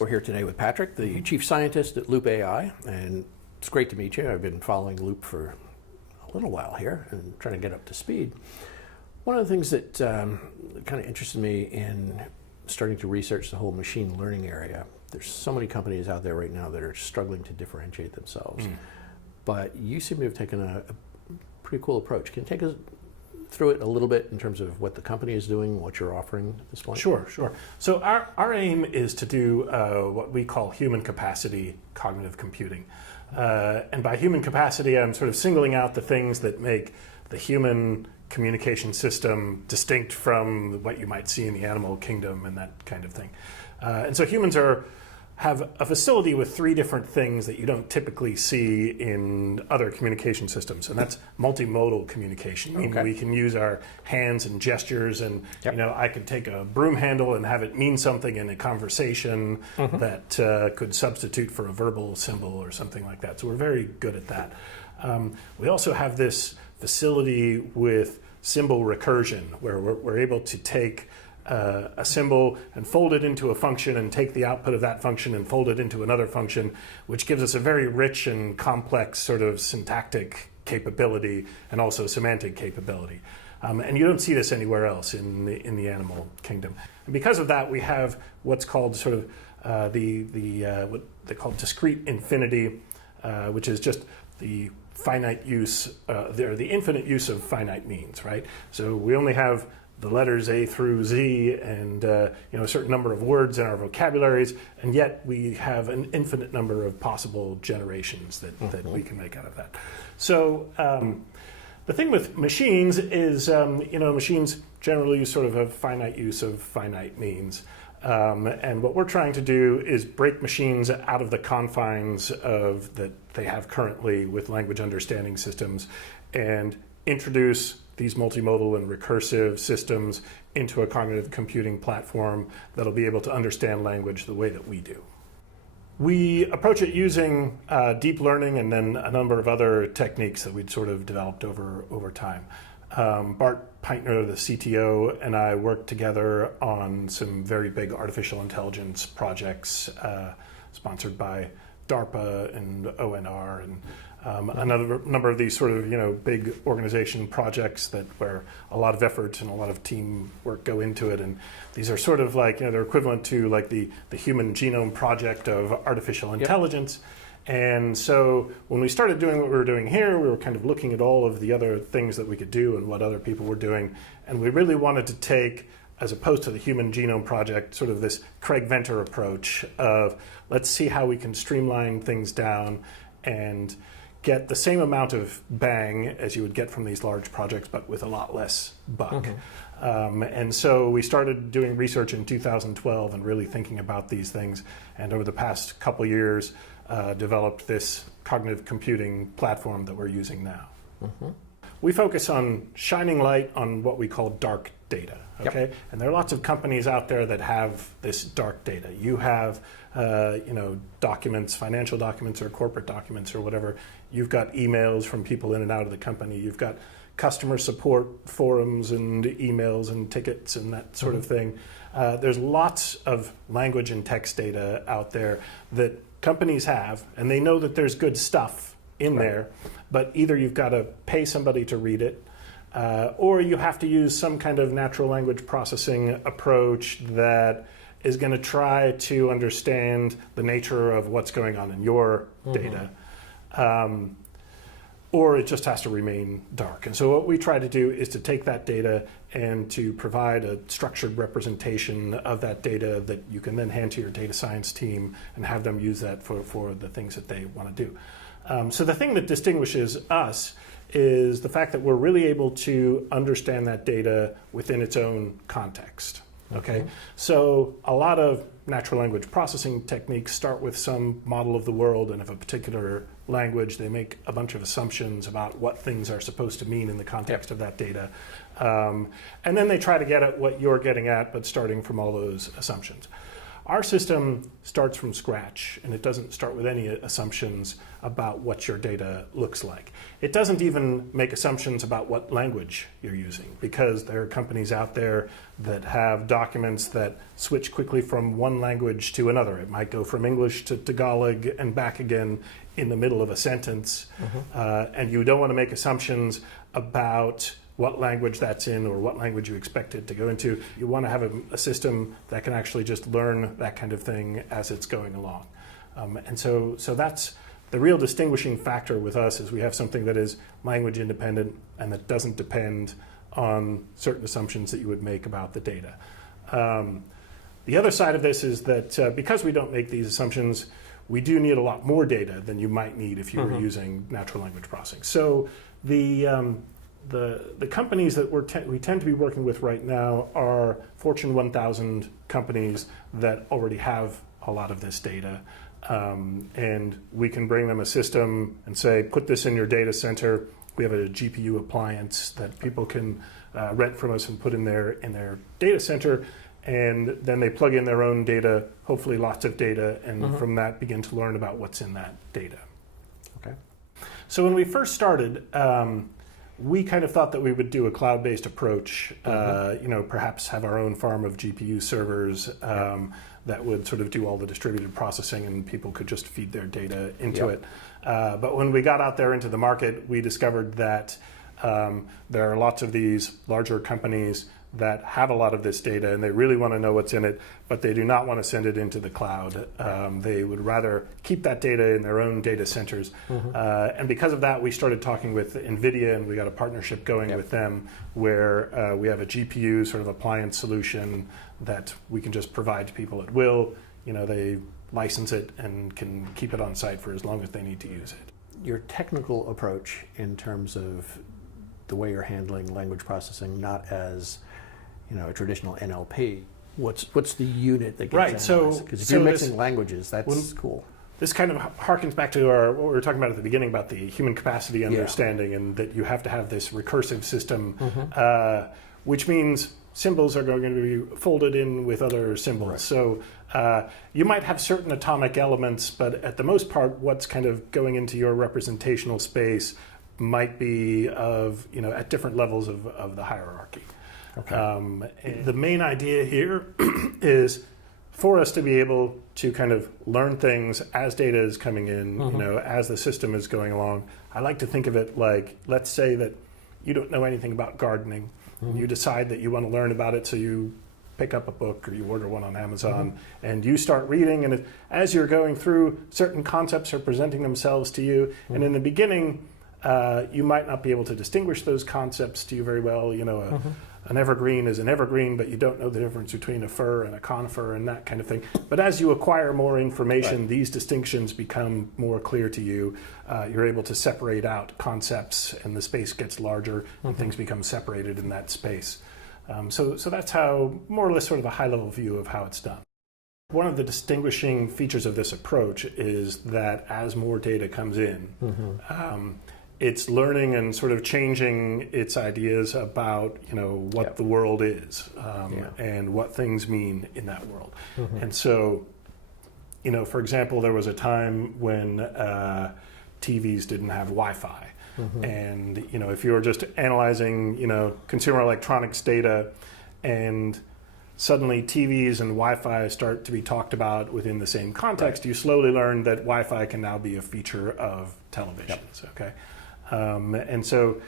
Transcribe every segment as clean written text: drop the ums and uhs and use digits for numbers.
We're here today with Patrick, the chief scientist at Loop AI, and it's great to meet you. I've been following Loop for a little while here and trying to get up to speed. One of the things that kind of interested me in starting to research the whole machine learning area, there's so many companies out there right now that are struggling to differentiate themselves. But you seem to have taken a pretty cool approach. Can you take us through it a little bit in terms of what the company is doing, what you're offering at this point? Sure. So our aim is to do what we call human capacity cognitive computing. And by human capacity, I'm sort of singling out the things that make the human communication system distinct from what you might see in the animal kingdom and that kind of thing. And so humans have a facility with three different things that you don't typically see in other communication systems, and that's multimodal communication. Meaning we can use our hands and gestures, and I could take a broom handle and have it mean something in a conversation that could substitute for a verbal symbol or something like that. So we're very good at that. We also have this facility with symbol recursion, where we're able to take a symbol and fold it into a function and take the output of that function and fold it into another function, which gives us a very rich and complex sort of syntactic capability and also semantic capability. And you don't see this anywhere else in the animal kingdom. And because of that, we have what's called sort of what they call discrete infinity, which is just the finite use, the infinite use of finite means, right? So we only have the letters A through Z and a certain number of words in our vocabularies, and yet we have an infinite number of possible generations that we can make out of that. So the thing with machines is, machines generally use sort of a finite use of finite means. And what we're trying to do is break machines out of the confines that they have currently with language understanding systems and introduce these multimodal and recursive systems into a cognitive computing platform that'll be able to understand language the way that we do. We approach it using deep learning and then a number of other techniques that we'd sort of developed over time. Bart Peintner, the CTO, and I worked together on some very big artificial intelligence projects sponsored by DARPA and ONR and another number of these sort of big organization projects where a lot of effort and a lot of teamwork go into it, and these are sort of like they're equivalent to like the Human Genome Project of artificial intelligence. And so when we started doing what we were doing here, we were kind of looking at all of the other things that we could do and what other people were doing, and we really wanted to take, as opposed to the Human Genome Project, sort of this Craig Venter approach of let's see how we can streamline things down and get the same amount of bang as you would get from these large projects, but with a lot less buck. And so we started doing research in 2012 and really thinking about these things, and over the past couple years developed this cognitive computing platform that we're using now. We focus on shining light on what we call dark data, okay? And there are lots of companies out there that have this dark data. You have, documents, financial documents or corporate documents or whatever. You've got emails from people in and out of the company. You've got customer support forums and emails and tickets and that sort of thing. There's lots of language and text data out there that companies have, and they know that there's good stuff in there, but either you've got to pay somebody to read it, or you have to use some kind of natural language processing approach that is going to try to understand the nature of what's going on in your data. Or it just has to remain dark. And so what we try to do is to take that data and to provide a structured representation of that data that you can then hand to your data science team and have them use that for the things that they want to do. So the thing that distinguishes us is the fact that we're really able to understand that data within its own context. Okay, so a lot of natural language processing techniques start with some model of the world and of a particular language. They make a bunch of assumptions about what things are supposed to mean in the context of that data. And then they try to get at what you're getting at, but starting from all those assumptions. Our system starts from scratch, and it doesn't start with any assumptions about what your data looks like. It doesn't even make assumptions about what language you're using, because there are companies out there that have documents that switch quickly from one language to another. It might go from English to Tagalog and back again in the middle of a sentence, and you don't want to make assumptions about what language that's in or what language you expect it to go into. You want to have a system that can actually just learn that kind of thing as it's going along. And so that's the real distinguishing factor with us, is we have something that is language independent and that doesn't depend on certain assumptions that you would make about the data. The other side of this is that because we don't make these assumptions, we do need a lot more data than you might need if you were using natural language processing. So the companies that we tend to be working with right now are Fortune 1000 companies that already have a lot of this data. And we can bring them a system and say, put this in your data center. We have a GPU appliance that people can rent from us and put in their data center. And then they plug in their own data, hopefully lots of data, and from that begin to learn about what's in that data. Okay. So when we first started, we kind of thought that we would do a cloud-based approach, perhaps have our own farm of GPU servers that would sort of do all the distributed processing, and people could just feed their data into it. But when we got out there into the market, we discovered that there are lots of these larger companies that have a lot of this data, and they really want to know what's in it, but they do not want to send it into the cloud. They would rather keep that data in their own data centers. And because of that, we started talking with NVIDIA, and we got a partnership going with them where we have a GPU sort of appliance solution that we can just provide to people at will. They license it and can keep it on site for as long as they need to use it. Your technical approach in terms of the way you're handling language processing, not as a traditional NLP. What's the unit that gets analyzed? Because if you're mixing languages, that's cool. This kind of harkens back to what we were talking about at the beginning about the human capacity understanding, and that you have to have this recursive system, which means symbols are going to be folded in with other symbols. Right. So you might have certain atomic elements, but at the most part, what's kind of going into your representational space might be at different levels of the hierarchy. Okay. The main idea here is for us to be able to kind of learn things as data is coming in, as the system is going along. I like to think of it like, let's say that you don't know anything about gardening. You decide that you want to learn about it, so you pick up a book or you order one on Amazon, and you start reading, and as you're going through, certain concepts are presenting themselves to you, and in the beginning, you might not be able to distinguish those concepts to you very well. An evergreen is an evergreen, but you don't know the difference between a fir and a conifer and that kind of thing. But as you acquire more information, these distinctions become more clear to you. You're able to separate out concepts, and the space gets larger, and things become separated in that space. So that's how, more or less, sort of a high-level view of how it's done. One of the distinguishing features of this approach is that as more data comes in, it's learning and sort of changing its ideas about what the world is and what things mean in that world. And so, for example, there was a time when TVs didn't have Wi-Fi. And if you were just analyzing consumer electronics data, and suddenly TVs and Wi-Fi start to be talked about within the same context, you slowly learn that Wi-Fi can now be a feature of televisions. Okay. And so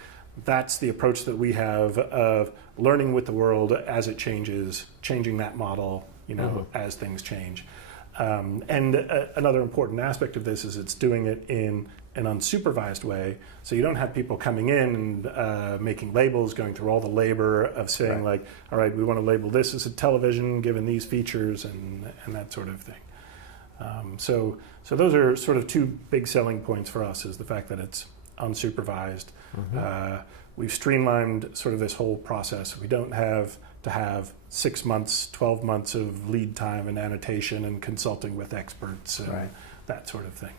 that's the approach that we have of learning with the world as it changes, changing that model, as things change. And another important aspect of this is it's doing it in an unsupervised way. So you don't have people coming in and making labels, going through all the labor of saying all right, we want to label this as a television given these features and that sort of thing. So those are sort of two big selling points for us, is the fact that it's unsupervised. We've streamlined sort of this whole process. We don't have to have 6 months, 12 months of lead time and annotation and consulting with experts and that sort of thing.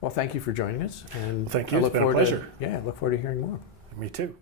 Well, thank you for joining us. And thank you. It's been a pleasure. I look forward to hearing more. Me too.